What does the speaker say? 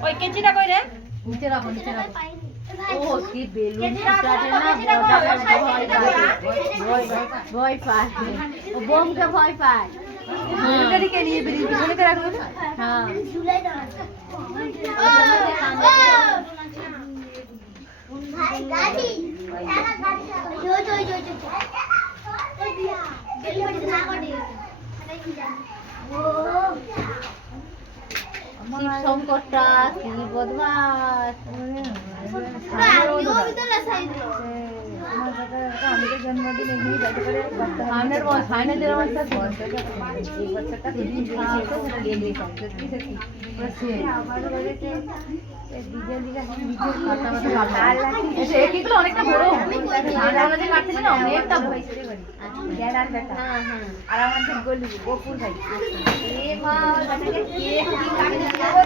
ওই কেচিটা কই রে? নিচে রাখো ও কি বেলুন ভয় পায় ও বোমকে ভয় পায়। কে নিয়ে বেরিয়ে মনেতে রাখলো না? হ্যাঁ ভাই গাড়ি শিব শঙ্করটা কি বদমাস। অনেকটা বড় অনেকটা বড় আর আমাদের গলি গোপুর ভাই